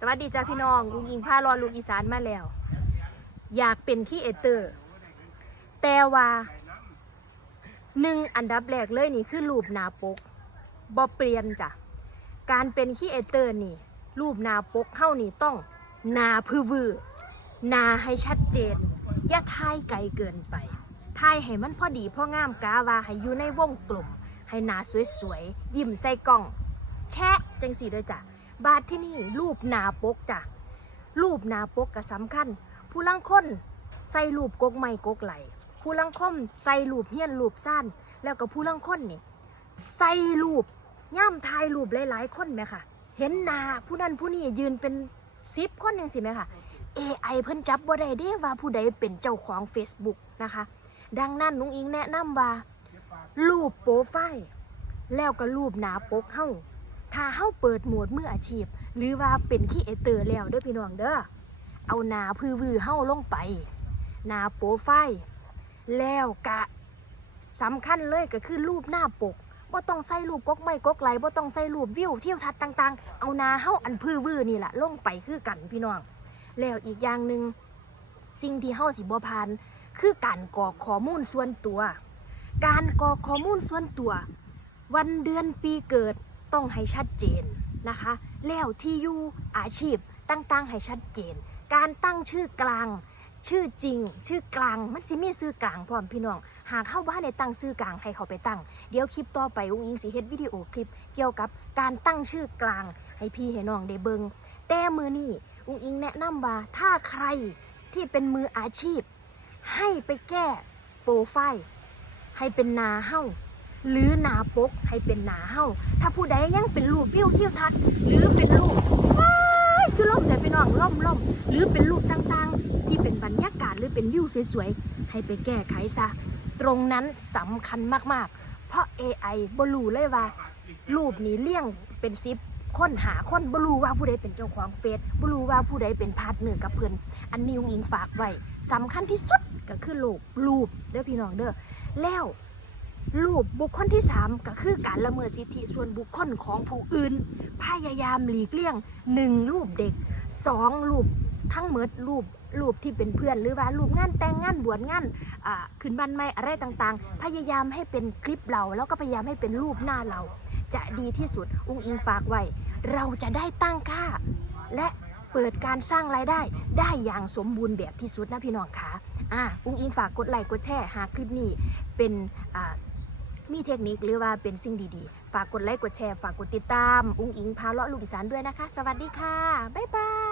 สวัสดีจ้าพี่น้องลุงยิงพารอลูกอีสานมาแล้ว อยากเป็นขี้เอเตอร์ แต่ว่าหนึ่งอันดับแรกเลยนี่คือรูปหนาปกบอเปลี่ยนจ้ะการเป็นขี้เอเตอร์นี่ รูปหนาปกเข้านี่ต้องหนาพือวือหนาให้ชัดเจน อย่าทายไกลเกินไปทายให้มันพอดีพองามกาว่าให้อยู่ในวงกลมให้หนาสวยๆยิ้มใส่กล้อง แชะจังสีเลยจ้ะ บาทที่นี่รูปหนาปกจ้ะรูปหนาปกก็สำคัญ ผู้ลังคนใส่รูปกกไม้กกไหล ผู้ลังคมใส่รูปเฮียนรูปสั้นแล้วก็ผู้ลังคนนี่ใส่รูปย่ำทายรูปหลายๆคนไหมค่ะ เห็นนาผู้นั้นผู้นี้ยืนเป็นซิปคนยังสิไหมค่ะ AI เพิ่นจับบ่ได้เด้ว่าผู้ใดเป็นเจ้าของ Facebook นะคะ ดังนั้นนุ้งอิงแนะนำว่ารูปโปรไฟล์ แล้วก็รูปหนาปกเฮา ถ้าเฮาเปิดโหมดมืออาชีพ หรือว่าเป็นขี้เอเตอร์แล้วเด้อพี่น้องเด้อเอาหนาพื้วือเฮาลงไป หนาโปรไฟล์แล้วกะสำคัญเลยก็คือรูปหน้าปกบ่ต้องใส่รูปกกไม้กกไหลบ่ต้องใส่รูปวิวเที่ยวทัศน์ต่าง ๆ เอาหนาเฮาอันพื้วือนี่แหละลงไปคือกันพี่น้อง แล้วอีกอย่างหนึ่งสิ่งที่เฮาสิบ่ผ่านคือการกรอกข้อมูลส่วนตัว การกรอกข้อมูลส่วนตัว วันเดือนปีเกิด ต้องให้ชัดเจนนะคะ แล้วที่อยู่อาชีพต่างๆให้ชัดเจน การตั้งชื่อกลาง ชื่อจริง ชื่อกลางมันสิมีชื่อกลางพร้อมพี่น้อง หากเข้าบ้านในตั้งชื่อกลางให้เขาไปตั้ง เดี๋ยวคลิปต่อไปอุ้งอิงสิเฮ็ดวิดีโอคลิป เกี่ยวกับการตั้งชื่อกลาง ให้พี่ให้น้องได้เบิงแต่มือนี้อุ้งอิงแนะนำว่าถ้าใครที่เป็นมืออาชีพ ให้ไปแก้โปรไฟล์ให้เป็นนาเฮ้า หรือหนาปกให้เป็นหนาเฮ้าถ้าผู้ใดยังเป็นรูปวิวทิวทัศน์หรือเป็นรูปว้ายคือล่มแต่พี่น้องล่มล่มหรือเป็นรูปต่างๆ ที่เป็นบรรยากาศหรือเป็นวิวสวยๆ ให้ไปแก้ไขซะ ตรงนั้นสำคัญมากๆ เพราะ AI บรูเลยว่า รูปนี้เลี่ยงเป็นซิปค้นหาค้นบรูว่าผู้ใดเป็นเจ้าของเฟซบรูว่าผู้ใดเป็นพาร์ทเนอร์กับเพื่อนอันนี้องอิงฝากไว้สำคัญที่สุดก็คือรูปรูปเด้อพี่น้องเด้อแล้ว รูปบุคคลที่สามก็คือการละเมิดสิทธิส่วนบุคคลของผู้อื่น พยายามหลีกเลี่ยงหนึ่งรูปเด็กสองรูปทั้งหมดรูปรูปที่เป็นเพื่อนหรือว่ารูปงานแต่งงานบวชงานขึ้นบ้านใหม่อะไรต่างๆ พยายามให้เป็นคลิปเรา แล้วก็พยายามให้เป็นรูปหน้าเรา จะดีที่สุดอุ้งอิงฝากไว้ เราจะได้ตั้งค่า และเปิดการสร้างรายได้ได้อย่างสมบูรณ์แบบที่สุดนะพี่น้องคะอะอุ้งอิงฝากกดไลค์กดแชร์หากคลิปนี้เป็นอ่า มีเทคนิคหรือว่าเป็นสิ่งดีๆ ฝากกดไลค์กดแชร์ ฝากกดติดตาม อุ้งอิงพาเลาะลูกอีสานด้วยนะคะ สวัสดีค่ะ บ๊ายบาย